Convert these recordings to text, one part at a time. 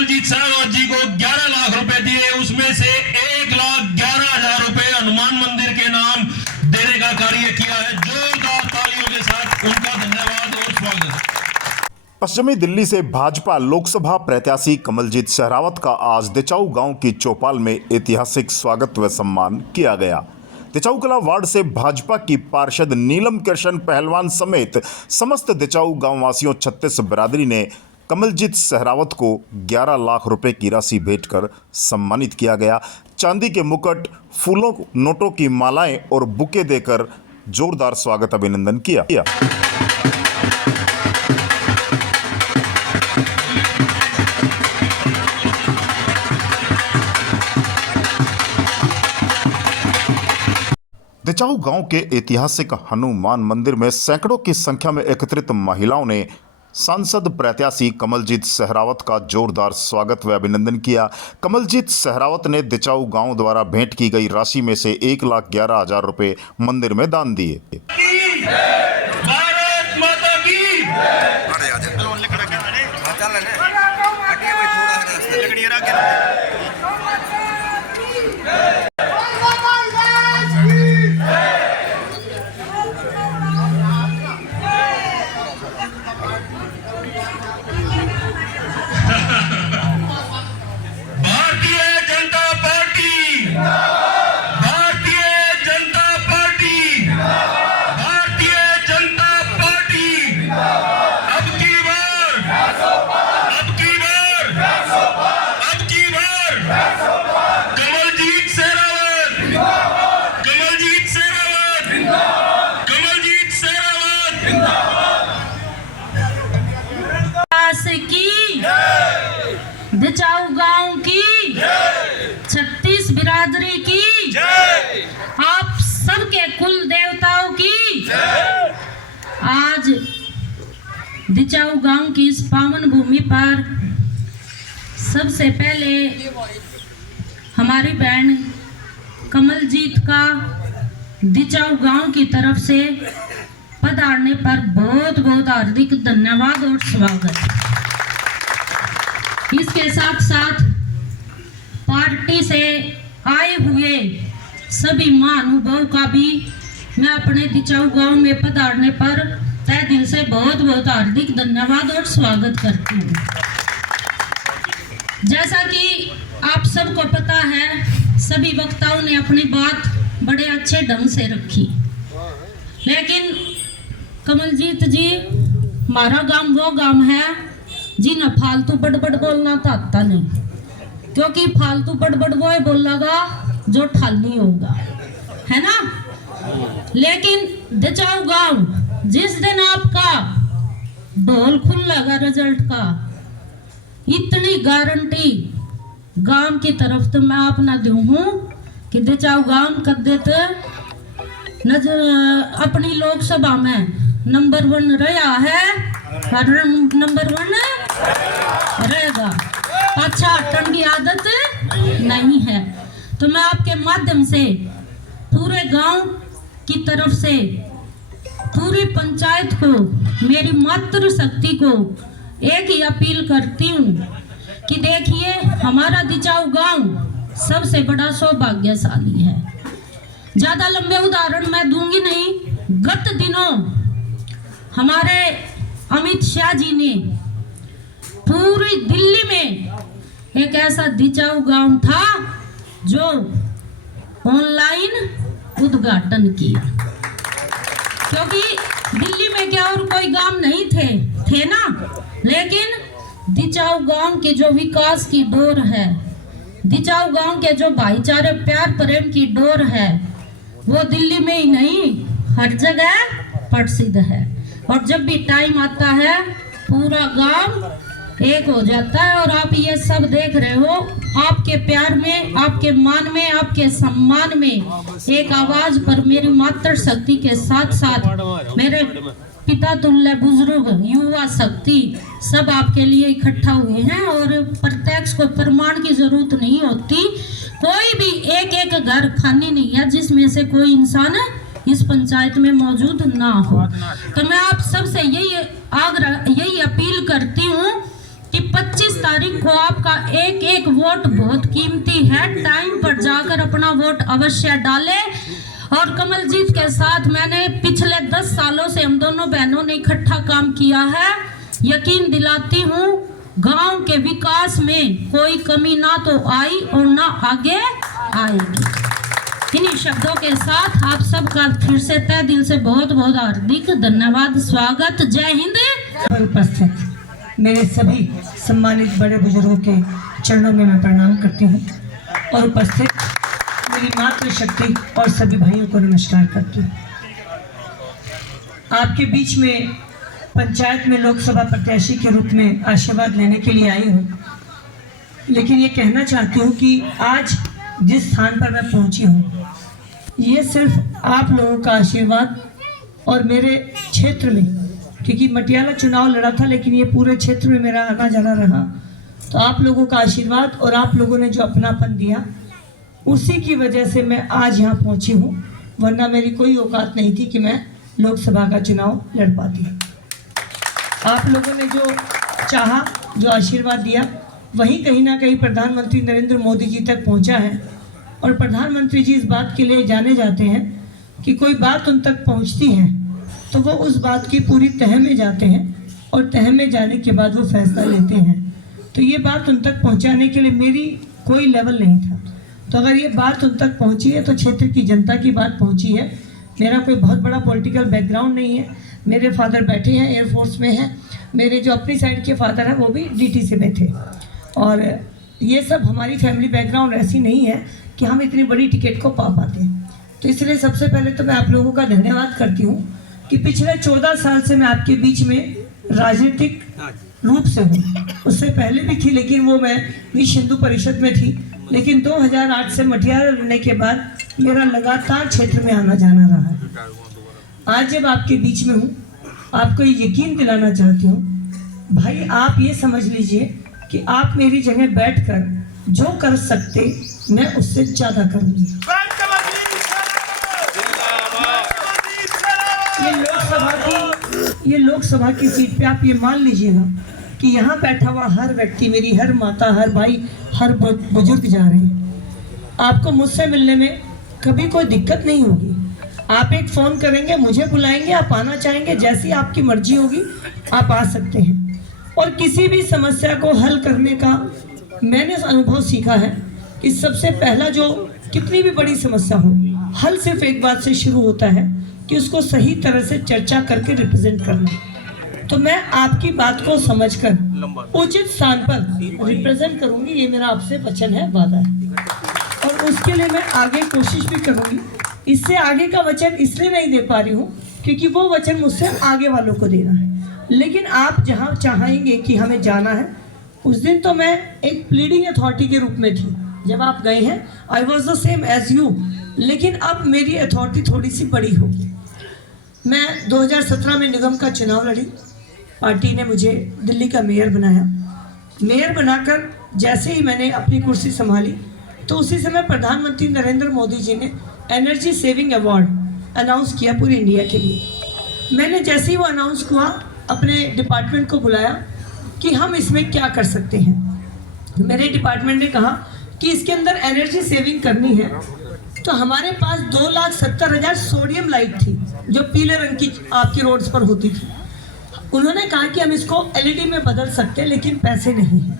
कमलजीत सहरावत जी को 11 लाख रुपए दिए, उसमें से 1,11,000 रुपए हनुमान मंदिर के नाम देने का कार्य किया है। जोरदार तालियों के साथ उनका धन्यवाद और स्वागत। पश्चिमी दिल्ली से भाजपा लोकसभा प्रत्याशी कमलजीत सहरावत का आज दिचाऊ गांव की चौपाल में ऐतिहासिक स्वागत व सम्मान किया गया। दिचाऊ कला वार्ड से भाजपा की पार्षद नीलम कृष्ण पहलवान समेत समस्त दिचाऊ गांव वासियों 36 बिरादरी ने कमलजीत सहरावत को 11 लाख रुपए की राशि भेंट कर सम्मानित किया गया। चांदी के मुकुट, फूलों, नोटों की मालाएं और बुके देकर जोरदार स्वागत अभिनंदन किया। दिचाऊ गांव के ऐतिहासिक हनुमान मंदिर में सैकड़ों की संख्या में एकत्रित महिलाओं ने सांसद प्रत्याशी कमलजीत सहरावत का जोरदार स्वागत व अभिनंदन किया। कमलजीत सहरावत ने दिचाऊ गांव द्वारा भेंट की गई राशि में से 1,11,000 रुपए मंदिर में दान दिए। दिचाऊ गांव की 36 बिरादरी की आप सबके कुल देवताओं की आज दिचाऊ गांव की इस पावन भूमि पर सबसे पहले हमारी बहन कमलजीत का दिचाऊ गांव की तरफ से पधारने पर बहुत बहुत हार्दिक धन्यवाद और स्वागत। इसके साथ साथ पार्टी से आए हुए सभी महानुभावों का भी मैं अपने दिचाऊ गांव में पधारने पर तहे दिल से बहुत बहुत हार्दिक धन्यवाद और स्वागत करती हूँ। जैसा कि आप सबको पता है, सभी वक्ताओं ने अपनी बात बड़े अच्छे ढंग से रखी, लेकिन कमलजीत जी, हमारा गांव वो गांव है जिन्हें फालतू बड़बड़ बोलना तो आता नहीं, क्योंकि फालतू बड़बड़ वो बोलेगा जो ठाली होगा, है ना। लेकिन दिचाऊ गांव जिस दिन आपका ढोल खुलेगा रिजल्ट का, इतनी गारंटी गांव की तरफ तो मैं अपना दूं हूं कि दिचाऊ गांव कर देते नजर अपनी लोकसभा में नंबर 1 रहा है, हर नंबर 1 रहेगा। पाछा हटने की आदत नहीं है। तो मैं आपके माध्यम से पूरे गांव की तरफ से पूरी पंचायत को, मेरी मातृ शक्ति को एक ही अपील करती हूँ कि देखिए, हमारा दिचाऊ गांव सबसे बड़ा सौभाग्यशाली है। ज्यादा लंबे उदाहरण मैं दूंगी नहीं। गत दिनों हमारे अमित शाह जी ने पूरी दिल्ली में एक ऐसा दिचाऊ गांव था जो ऑनलाइन उद्घाटन किया, क्योंकि दिल्ली में क्या और कोई गांव नहीं थे ना, लेकिन दिचाऊ गांव के जो विकास की डोर है, दिचाऊ गांव के जो भाईचारे प्यार प्रेम की डोर है, वो दिल्ली में ही नहीं हर जगह प्रसिद्ध है। और जब भी टाइम आता है पूरा गांव एक हो जाता है। और आप ये सब देख रहे हो, आपके प्यार में, आपके मान में, आपके सम्मान में एक आवाज पर मेरी मातृ शक्ति के साथ साथ मेरे पिता तुल्य बुजुर्ग युवा शक्ति सब आपके लिए इकट्ठा हुए हैं। और प्रत्यक्ष को प्रमाण की जरूरत नहीं होती। कोई भी एक घर खाली नहीं है जिसमें से कोई इंसान इस पंचायत में मौजूद ना हो। तो मैं आप सबसे यही अपील करती हूँ कि 25 तारीख को आपका एक एक वोट बहुत कीमती है। टाइम पर जाकर अपना वोट अवश्य डालें। और कमलजीत के साथ मैंने पिछले 10 सालों से हम दोनों बहनों ने इकट्ठा काम किया है। यकीन दिलाती हूँ गांव के विकास में कोई कमी ना तो आई और ना आगे आएगी। इन्हीं शब्दों के साथ आप सबका फिर से तहे दिल से बहुत बहुत हार्दिक धन्यवाद, स्वागत। जय हिंद। उपस्थित मेरे सभी सम्मानित बड़े बुजुर्गों के चरणों में मैं प्रणाम करती हूँ और उपस्थित मेरी मातृशक्ति और सभी भाइयों को नमस्कार करती हूँ। आपके बीच में पंचायत में लोकसभा प्रत्याशी के रूप में आशीर्वाद लेने के लिए आई हूँ, लेकिन ये कहना चाहती हूँ कि आज जिस स्थान पर मैं पहुँची हूँ ये सिर्फ आप लोगों का आशीर्वाद और मेरे क्षेत्र में, क्योंकि मटियाला चुनाव लड़ा था लेकिन ये पूरे क्षेत्र में मेरा आना जाना रहा, तो आप लोगों का आशीर्वाद और आप लोगों ने जो अपनापन दिया उसी की वजह से मैं आज यहाँ पहुँची हूँ, वरना मेरी कोई औकात नहीं थी कि मैं लोकसभा का चुनाव लड़ पाती। आप लोगों ने जो चाहा, जो आशीर्वाद दिया, वही कहीं ना कहीं प्रधानमंत्री नरेंद्र मोदी जी तक पहुँचा है। और प्रधानमंत्री जी इस बात के लिए जाने जाते हैं कि कोई बात उन तक पहुँचती है तो वो उस बात की पूरी तह में जाते हैं और तह में जाने के बाद वो फैसला लेते हैं। तो ये बात उन तक पहुँचाने के लिए मेरी कोई लेवल नहीं था, तो अगर ये बात उन तक पहुंची है तो क्षेत्र की जनता की बात पहुंची है। मेरा कोई बहुत बड़ा पॉलिटिकल बैकग्राउंड नहीं है। मेरे फादर बैठे हैं, एयरफोर्स में हैं। मेरे जो अपनी साइड के फादर हैं वो भी डीटीसी में थे। और ये सब हमारी फैमिली बैकग्राउंड ऐसी नहीं है कि हम इतनी बड़ी टिकट को पा पाते। तो इसलिए सबसे पहले तो मैं आप लोगों का धन्यवाद करती हूँ कि पिछले 14 साल से मैं आपके बीच में राजनीतिक रूप से हूँ। उससे पहले भी थी, लेकिन वो मैं विश्व हिंदू परिषद में थी। लेकिन 2008 से मटियाला लड़ने के बाद मेरा लगातार क्षेत्र में आना जाना रहा है। आज जब आपके बीच में हूँ, आपको ये यकीन दिलाना चाहती हूँ भाई, आप ये समझ लीजिए कि आप मेरी जगह बैठकर जो कर सकते मैं उससे ज़्यादा करूँगी। ये लोकसभा की सीट पे आप ये मान लीजिएगा कि यहाँ बैठा हुआ हर व्यक्ति, मेरी हर माता, हर भाई, हर बुजुर्ग जा रहे हैं। आपको मुझसे मिलने में कभी कोई दिक्कत नहीं होगी। आप एक फ़ोन करेंगे, मुझे बुलाएंगे, आप आना चाहेंगे, जैसी आपकी मर्जी होगी आप आ सकते हैं। और किसी भी समस्या को हल करने का मैंने अनुभव सीखा है कि सबसे पहला जो कितनी भी बड़ी समस्या हो, हल सिर्फ एक बात से शुरू होता है कि उसको सही तरह से चर्चा करके रिप्रेजेंट करना। तो मैं आपकी बात को समझकर उचित स्थान पर रिप्रेजेंट करूंगी, ये मेरा आपसे वचन है, वादा है। और उसके लिए मैं आगे कोशिश भी करूंगी। इससे आगे का वचन इसलिए नहीं दे पा रही हूँ क्योंकि वो वचन मुझसे आगे वालों को देना है। लेकिन आप जहाँ चाहेंगे कि हमें जाना है, उस दिन तो मैं एक प्लीडिंग अथॉरिटी के रूप में थी। जब आप गए हैं I was the same as you, लेकिन अब मेरी अथॉरिटी थोड़ी सी बड़ी होगी। मैं 2017 में निगम का चुनाव लड़ी, पार्टी ने मुझे दिल्ली का मेयर बनाया। मेयर बनाकर जैसे ही मैंने अपनी कुर्सी संभाली तो उसी समय प्रधानमंत्री नरेंद्र मोदी जी ने एनर्जी सेविंग अवार्ड अनाउंस किया पूरी इंडिया के लिए। मैंने जैसे ही वो अनाउंस हुआ अपने डिपार्टमेंट को बुलाया कि हम इसमें क्या कर सकते हैं। मेरे डिपार्टमेंट ने कहा कि इसके अंदर एनर्जी सेविंग करनी है, तो हमारे पास 2,70,000 सोडियम लाइट थी जो पीले रंग की आपकी रोड्स पर होती थी। उन्होंने कहा कि हम इसको एलईडी में बदल सकते हैं लेकिन पैसे नहीं हैं।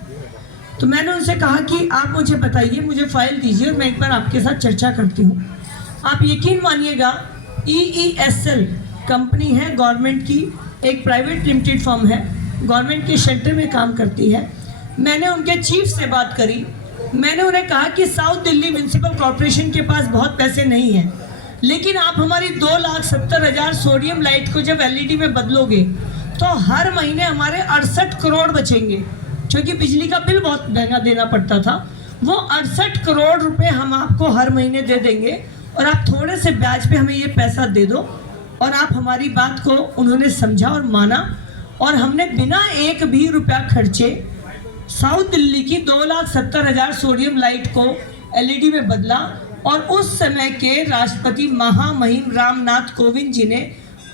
तो मैंने उनसे कहा कि आप मुझे बताइए, मुझे फाइल दीजिए और मैं एक बार आपके साथ चर्चा करती हूँ। आप यकीन मानिएगा, EESL कंपनी है गवर्नमेंट की, एक प्राइवेट लिमिटेड फर्म है, गवर्नमेंट के शेल्टर में काम करती है। मैंने उनके चीफ से बात करी। मैंने उन्हें कहा कि साउथ दिल्ली म्यूनसिपल कॉरपोरेशन के पास बहुत पैसे नहीं हैं, लेकिन आप हमारी 2,70,000 सोडियम लाइट को जब एलईडी में बदलोगे तो हर महीने हमारे 68 करोड़ बचेंगे, क्योंकि बिजली का बिल बहुत महंगा देना पड़ता था। वो 68 करोड़ रुपए हम आपको हर महीने दे देंगे और आप थोड़े से ब्याज पे हमें ये पैसा दे दो। और आप हमारी बात को उन्होंने समझा और माना, और हमने बिना एक भी रुपया खर्चे साउथ दिल्ली की 2,70,000 सोडियम लाइट को एलईडी में बदला। और उस समय के राष्ट्रपति महामहिम रामनाथ कोविंद जी ने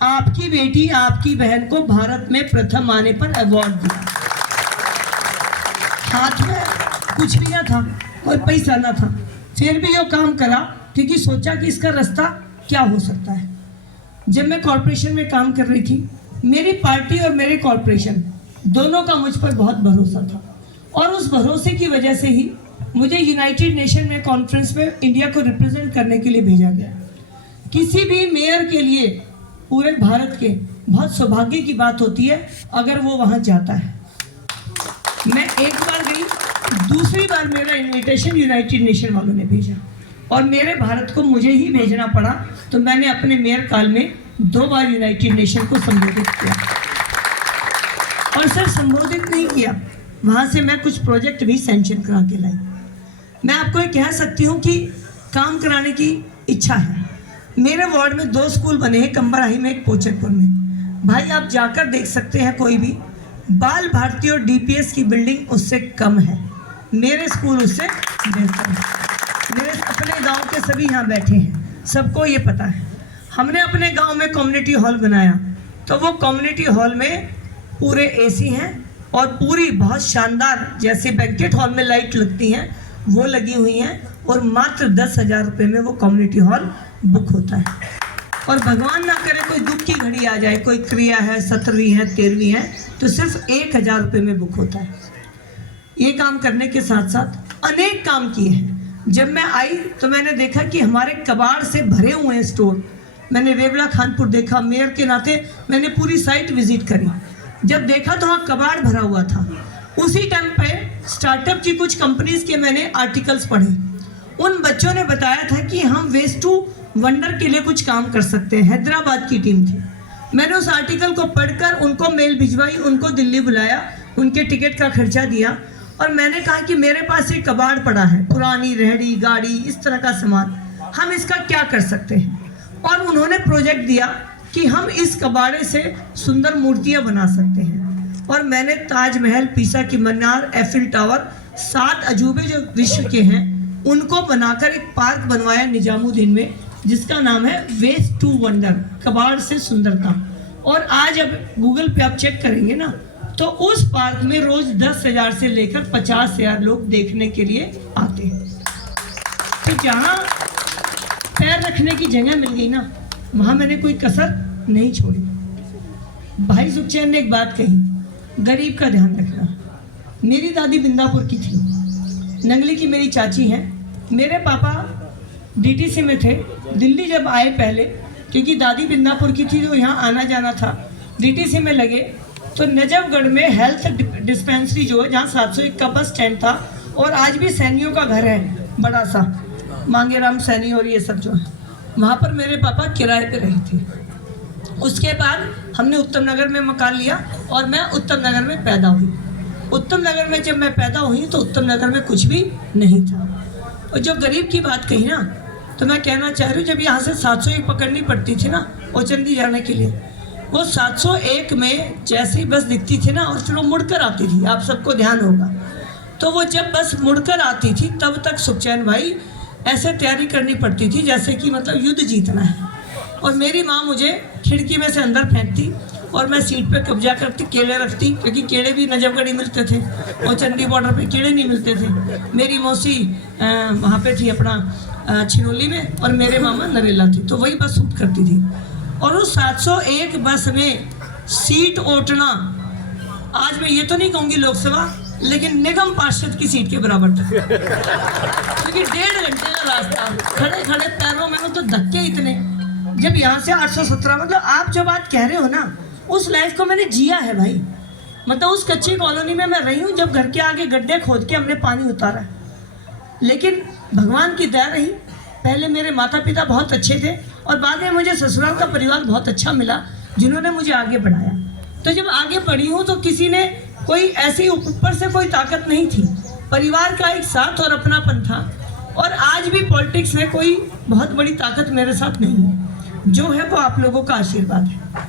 आपकी बेटी, आपकी बहन को भारत में प्रथम आने पर अवार्ड दिया। हाथ में कुछ भी ना था, कोई पैसा ना था, फिर भी जो काम करा क्योंकि सोचा कि इसका रास्ता क्या हो सकता है। जब मैं कॉरपोरेशन में काम कर रही थी, मेरी पार्टी और मेरे कॉरपोरेशन दोनों का मुझ पर बहुत भरोसा था और उस भरोसे की वजह से ही मुझे यूनाइटेड नेशन में कॉन्फ्रेंस में इंडिया को रिप्रेजेंट करने के लिए भेजा गया। किसी भी मेयर के लिए पूरे भारत के बहुत सौभाग्य की बात होती है अगर वो वहाँ जाता है। मैं एक बार गई, दूसरी बार मेरा इनविटेशन यूनाइटेड नेशन वालों ने भेजा और मेरे भारत को मुझे ही भेजना पड़ा, तो मैंने अपने मेयर काल में 2 बार यूनाइटेड नेशन को संबोधित किया। और सिर्फ संबोधित नहीं किया, वहाँ से मैं कुछ प्रोजेक्ट भी सैंक्शन करा के लाई। मैं आपको ये कह सकती हूँ कि काम कराने की इच्छा है। मेरे वार्ड में 2 स्कूल बने हैं, कंबराही में, एक पोचरपुर में। भाई आप जाकर देख सकते हैं, कोई भी बाल भारती और डीपीएस की बिल्डिंग उससे कम है, मेरे स्कूल उससे बेहतर है। मेरे अपने गांव के सभी यहाँ बैठे हैं, सबको ये पता है। हमने अपने गांव में कम्युनिटी हॉल बनाया, तो वो कम्युनिटी हॉल में पूरे एसी हैं और पूरी बहुत शानदार, जैसे बैंकेट हॉल में लाइट लगती हैं वो लगी हुई हैं, और मात्र 10,000 रुपये में वो कम्युनिटी हॉल बुक होता है। और भगवान ना करे कोई दुख की घड़ी आ जाए, कोई क्रिया है, 17वीं है, 13वीं है, तो सिर्फ 1,000 रुपये में बुक होता है। ये काम करने के साथ साथ अनेक काम किए हैं। जब मैं आई तो मैंने देखा कि हमारे कबाड़ से भरे हुए हैं स्टोर। मैंने वेवला खानपुर देखा, मेयर के नाते मैंने पूरी साइट विजिट करी। जब देखा तो वहाँ कबाड़ भरा हुआ था। उसी टाइम पे स्टार्टअप की कुछ कंपनीज के मैंने आर्टिकल्स पढ़े। उन बच्चों ने बताया था कि हम वेस्ट टू वंडर के लिए कुछ काम कर सकते हैं। हैदराबाद की टीम थी। मैंने उस आर्टिकल को पढ़कर उनको मेल भिजवाई, उनको दिल्ली बुलाया, उनके टिकट का खर्चा दिया और मैंने कहा कि मेरे पास एक कबाड़ पड़ा है, पुरानी रेहड़ी, गाड़ी, इस तरह का सामान, हम इसका क्या कर सकते हैं। और उन्होंने प्रोजेक्ट दिया कि हम इस कबाड़े से सुंदर मूर्तियाँ बना सकते हैं। और मैंने ताजमहल, पीसा की मीनार, एफिल टावर, 7 अजूबे जो विश्व के हैं, उनको बनाकर एक पार्क बनवाया निजामुद्दीन में, जिसका नाम है वेस्ट टू वंडर, कबाड़ से सुंदरता। और आज अब गूगल पे आप चेक करेंगे ना, तो उस पार्क में रोज 10,000 से लेकर 50,000 लोग देखने के लिए आते हैं। तो जहाँ पैर रखने की जगह मिल गई ना, वहाँ मैंने कोई कसर नहीं छोड़ी। भाई सुखचैन ने एक बात कही, गरीब का ध्यान रखना। मेरी दादी बिंदापुर की थी, नंगली की मेरी चाची हैं। मेरे पापा डीटीसी में थे। दिल्ली जब आए पहले, क्योंकि दादी बिंदापुर की थी तो यहाँ आना जाना था, डीटीसी में लगे तो नजफगढ़ में हेल्थ डिस्पेंसरी जो है, जहाँ 701 का बस स्टैंड था, और आज भी सैनियों का घर है बड़ा सा, मांगेराम सैनी और ये सब जो है, वहाँ पर मेरे पापा किराए पे रहे थे। उसके बाद हमने उत्तम नगर में मकान लिया और मैं उत्तम नगर में पैदा हुई। उत्तम नगर में जब मैं पैदा हुई तो उत्तम नगर में कुछ भी नहीं था। और जो गरीब की बात कही ना, तो मैं कहना चाह रही हूँ, जब यहाँ से 701 पकड़नी पड़ती थी ना ओचंदी जाने के लिए, वो 701 में जैसे ही बस दिखती थी ना, और फिर वो मुड़कर आती थी, आप सबको ध्यान होगा। तो वो जब बस मुड़कर आती थी तब तक सुखचैन भाई ऐसे तैयारी करनी पड़ती थी जैसे कि मतलब युद्ध जीतना है। और मेरी माँ मुझे खिड़की में से अंदर फेंकती और मैं सीट पे कब्जा करती, केले रखती, क्योंकि केले भी नजफगढ़ ही मिलते थे और चंडी बॉर्डर पे केले नहीं मिलते थे। मेरी मौसी वहाँ पे थी अपना छिनोली में, और मेरे मामा नरेला थे, तो वही बस सूट करती थी। और उस 701 बस में सीट ओटना, आज मैं ये तो नहीं कहूँगी लोकसभा, लेकिन निगम पार्षद की सीट के बराबर था। क्योंकि 1.5 घंटे का रास्ता, खड़े खड़े पैरों में तो धक्के इतने। जब यहाँ से 817, मतलब आप जो बात कह रहे हो ना, उस लाइफ को मैंने जिया है भाई। मतलब उस कच्ची कॉलोनी में मैं रही हूँ जब घर के आगे गड्ढे खोद के हमने पानी उतारा। लेकिन भगवान की दया रही, पहले मेरे माता पिता बहुत अच्छे थे और बाद में मुझे ससुराल का परिवार बहुत अच्छा मिला, जिन्होंने मुझे आगे बढ़ाया। तो जब आगे बढ़ी हूँ तो किसी ने कोई ऐसी ऊपर से कोई ताकत नहीं थी, परिवार का एक साथ और अपनापन था। और आज भी पॉलिटिक्स में कोई बहुत बड़ी ताकत मेरे साथ नहीं है, जो है वो आप लोगों का आशीर्वाद है।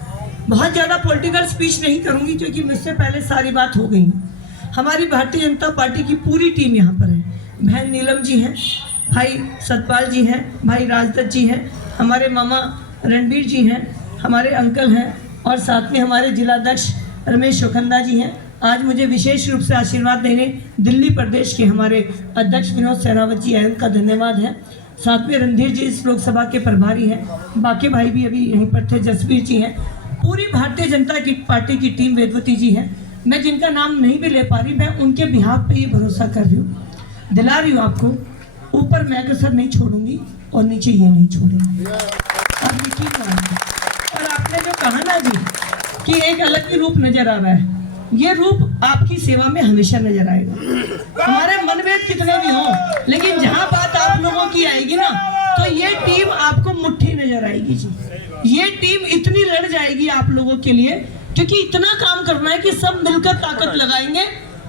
बहुत ज़्यादा पॉलिटिकल स्पीच नहीं करूँगी क्योंकि मुझसे पहले सारी बात हो गई। हमारी भारतीय जनता पार्टी की पूरी टीम यहाँ पर है। बहन नीलम जी हैं, भाई सतपाल जी हैं, भाई राजदत्त जी हैं, हमारे मामा रणबीर जी हैं, हमारे अंकल हैं, और साथ में हमारे जिलाध्यक्ष रमेश शोखंदा जी हैं, आज मुझे विशेष रूप से आशीर्वाद देने दिल्ली प्रदेश के हमारे अध्यक्ष विनोद सहरावत जी आए, उनका धन्यवाद है। साथ में रणधीर जी इस लोकसभा के प्रभारी हैं, बाकी भाई भी अभी यहीं पर थे, जसवीर जी हैं, पूरी भारतीय जनता पार्टी की टीम, वेदवती जी है। मैं जिनका नाम नहीं भी ले पा रही, मैं उनके बिहाफ पे ये भरोसा कर रही हूँ, दिला रही हूँ आपको, ऊपर मैं अग्रसर नहीं छोड़ूंगी और नीचे ये नहीं छोड़ूंगी। अब यकीन मानिए। और आपने जो कहा ना जी कि एक अलग ही रूप नजर आ रहा है, ये रूप आपकी सेवा में हमेशा नजर आएगा। हमारे मनभेद कितने भी हों, लेकिन जहां बात आप लोगों की आएगी ना, तो ये टीम आपको मुट्ठी नजर आएगी जी। ये टीम इतनी लड़ जाएगी आप लोगों के लिए, क्योंकि इतना काम करना है कि सब मिलकर ताकत लगाएंगे,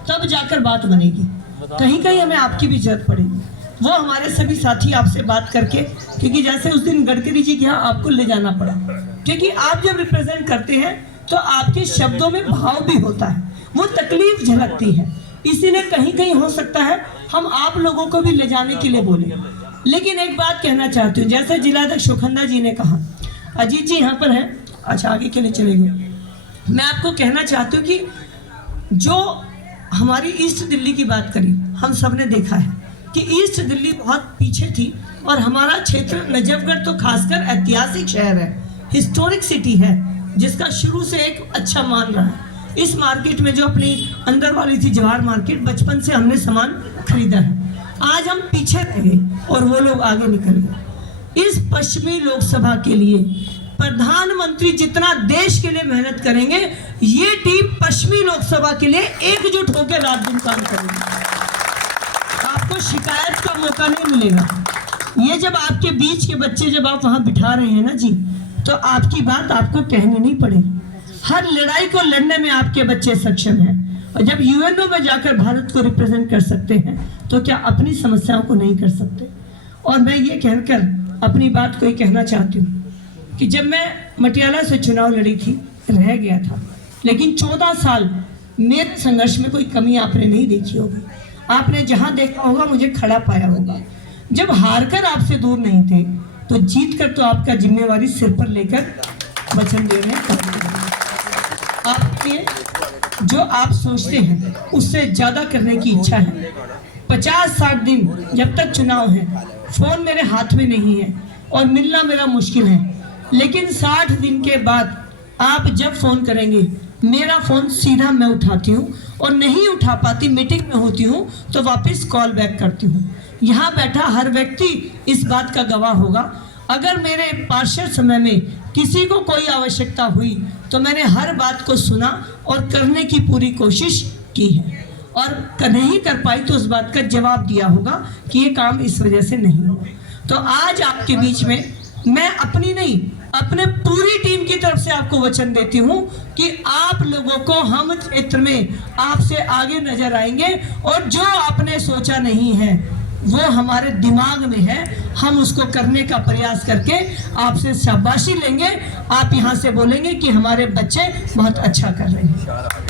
तब जाकर बात बनेगी। कहीं कहीं हमें आपकी भी जरूरत पड़ेगी। वो हमारे सभी साथी आपसे बात करके, क्योंकि जैसे उस दिन गडकरी जी के यहाँ आपको ले जाना पड़ा, क्योंकि आप जब रिप्रेजेंट करते हैं तो आपके शब्दों में भाव भी होता है, वो तकलीफ झलकती है। इसीलिए कहीं कहीं हो सकता है हम आप लोगों को भी ले जाने के लिए बोले। लेकिन एक बात कहना चाहती हूँ, जैसे जिलाध्यक्ष सुखंदा जी ने कहा, अजीत जी यहाँ पर हैं, अच्छा आगे के लिए चले गए। मैं आपको कहना चाहती हूँ कि जो हमारी ईस्ट दिल्ली की बात करी, हम सब ने देखा है कि ईस्ट दिल्ली बहुत पीछे थी, और हमारा क्षेत्र नजफगढ़ तो खासकर ऐतिहासिक शहर है, हिस्टोरिक सिटी है, जिसका शुरू से एक अच्छा मान रहा है। इस मार्केट में जो अपनी अंदर वाली थी जवाहर मार्केट, बचपन से हमने सामान खरीदा है। आज हम पीछे रह गए और वो लोग आगे निकल गए। इस पश्चिमी लोकसभा के लिए प्रधानमंत्री जितना देश के लिए मेहनत करेंगे, ये टीम पश्चिमी लोकसभा के लिए एकजुट होकर रात दिन काम करेगी। आपको शिकायत का मौका नहीं मिलेगा। ये जब आपके बीच के बच्चे जब आप वहां बिठा रहे हैं ना जी, तो आपकी बात आपको कहनी नहीं पड़ेगी। हर लड़ाई को लड़ने में आपके बच्चे सक्षम हैं, और जब यूएनओ में जाकर भारत को रिप्रेजेंट कर सकते हैं, तो क्या अपनी समस्याओं को नहीं कर सकते। और मैं ये कहकर अपनी बात को ही कहना चाहती हूँ कि जब मैं मटियाला से चुनाव लड़ी थी, रह गया था, लेकिन 14 साल मेरे संघर्ष में कोई कमी आपने नहीं देखी होगी। आपने जहाँ देखा होगा मुझे खड़ा पाया होगा। जब हारकर आपसे दूर नहीं थे, तो जीत कर तो आपका जिम्मेवारी सिर पर लेकर वचन दे रहे हैं। आपके जो आप सोचते हैं उससे ज़्यादा करने की इच्छा है। 50-60 दिन जब तक चुनाव है, फ़ोन मेरे हाथ में नहीं है और मिलना मेरा मुश्किल है, लेकिन 60 दिन के बाद आप जब फ़ोन करेंगे, मेरा फ़ोन सीधा मैं उठाती हूँ, और नहीं उठा पाती, मीटिंग में होती हूँ, तो वापस कॉल बैक करती हूँ। यहाँ बैठा हर व्यक्ति इस बात का गवाह होगा। अगर मेरे पार्षद समय में किसी को कोई आवश्यकता हुई, तो मैंने हर बात को सुना और करने की पूरी कोशिश की है, और नहीं कर पाई तो उस बात का जवाब दिया होगा कि ये काम इस वजह से नहीं हुआ। तो आज आपके बीच में मैं अपनी नहीं, अपने पूरी टीम की तरफ से आपको वचन देती हूँ कि आप लोगों को हम क्षेत्र में आपसे आगे नजर आएंगे, और जो आपने सोचा नहीं है वो हमारे दिमाग में है, हम उसको करने का प्रयास करके आपसे शाबाशी लेंगे। आप यहाँ से बोलेंगे कि हमारे बच्चे बहुत अच्छा कर रहे हैं।